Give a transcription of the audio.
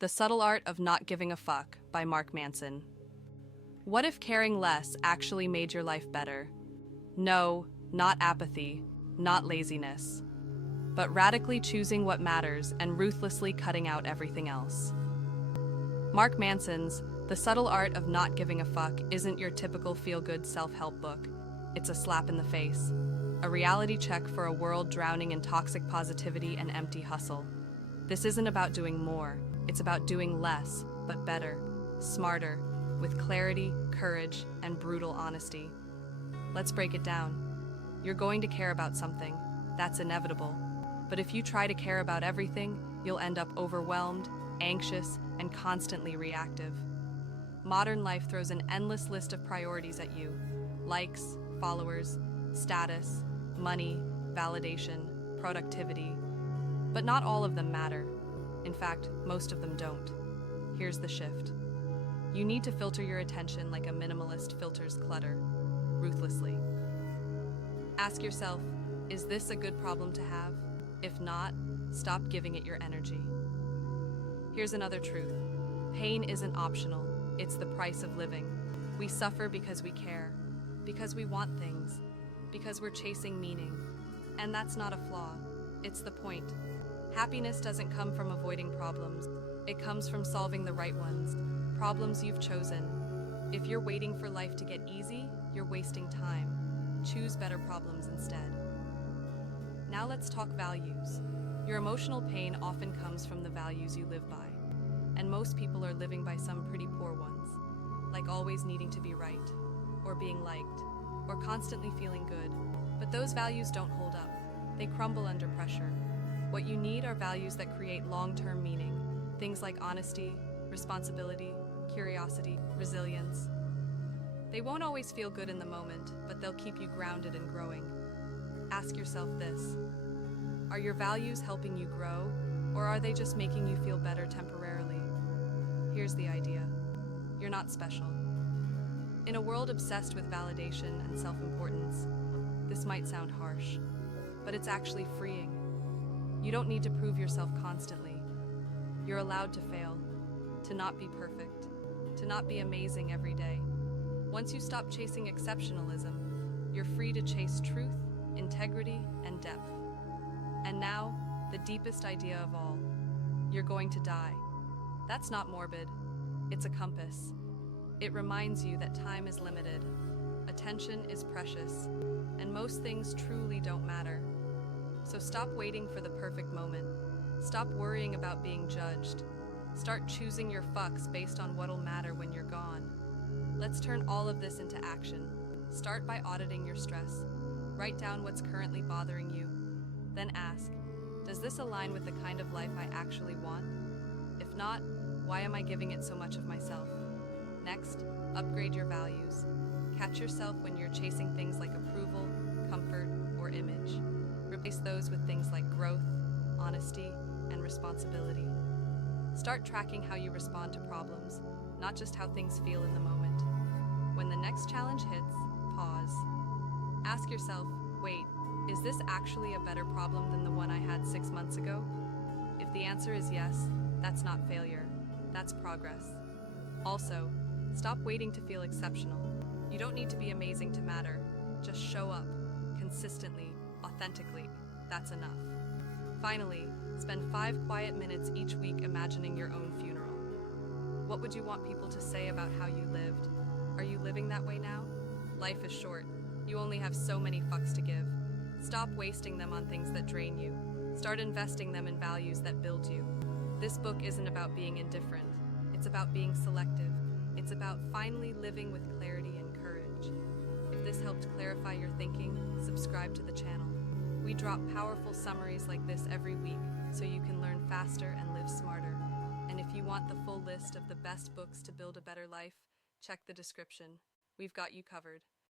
The Subtle Art of Not Giving a Fuck by Mark Manson. What if caring less actually made your life better? No, not apathy, not laziness, but radically choosing what matters and ruthlessly cutting out everything else. Mark Manson's The Subtle Art of Not Giving a Fuck isn't your typical feel-good self-help book. It's a slap in the face, a reality check for a world drowning in toxic positivity and empty hustle. This isn't about doing more. It's about doing less, but better, smarter, with clarity, courage, and brutal honesty. Let's break it down. You're going to care about something. That's inevitable. But if you try to care about everything, you'll end up overwhelmed, anxious, and constantly reactive. Modern life throws an endless list of priorities at you. Likes, followers, status, money, validation, productivity. But not all of them matter. In fact, most of them don't. Here's the shift. You need to filter your attention like a minimalist filters clutter, ruthlessly. Ask yourself, is this a good problem to have? If not, stop giving it your energy. Here's another truth. Pain isn't optional. It's the price of living. We suffer because we care, because we want things, because we're chasing meaning. And that's not a flaw. It's the point. Happiness doesn't come from avoiding problems. It comes from solving the right ones, problems you've chosen. If you're waiting for life to get easy, you're wasting time. Choose better problems instead. Now let's talk values. Your emotional pain often comes from the values you live by. And most people are living by some pretty poor ones, like always needing to be right, or being liked, or constantly feeling good. But those values don't hold up. They crumble under pressure. What you need are values that create long-term meaning, things like honesty, responsibility, curiosity, resilience. They won't always feel good in the moment, but they'll keep you grounded and growing. Ask yourself this: are your values helping you grow, or are they just making you feel better temporarily? Here's the idea: you're not special. In a world obsessed with validation and self-importance, this might sound harsh, but it's actually freeing. You don't need to prove yourself constantly. You're allowed to fail, to not be perfect, to not be amazing every day. Once you stop chasing exceptionalism, you're free to chase truth, integrity, and depth. And now, the deepest idea of all: you're going to die. That's not morbid. It's a compass. It reminds you that time is limited, attention is precious, and most things truly don't matter. So stop waiting for the perfect moment. Stop worrying about being judged. Start choosing your fucks based on what'll matter when you're gone. Let's turn all of this into action. Start by auditing your stress. Write down what's currently bothering you. Then ask, does this align with the kind of life I actually want? If not, why am I giving it so much of myself? Next, upgrade your values. Catch yourself when you're chasing things like approval, comfort, or image. Replace those with things like growth, honesty, and responsibility. Start tracking how you respond to problems, not just how things feel in the moment. When the next challenge hits, pause. Ask yourself, wait, is this actually a better problem than the one I had 6 months ago? If the answer is yes, that's not failure, that's progress. Also, stop waiting to feel exceptional. You don't need to be amazing to matter. Just show up, consistently, authentically. That's enough. Finally, spend 5 quiet minutes each week imagining your own funeral. What would you want people to say about how you lived? Are you living that way now? Life is short. You only have so many fucks to give. Stop wasting them on things that drain you. Start investing them in values that build you. This book isn't about being indifferent. It's about being selective. It's about finally living with clarity and courage. If this helped clarify your thinking, subscribe to the channel. We drop powerful summaries like this every week so you can learn faster and live smarter. And if you want the full list of the best books to build a better life, check the description. We've got you covered.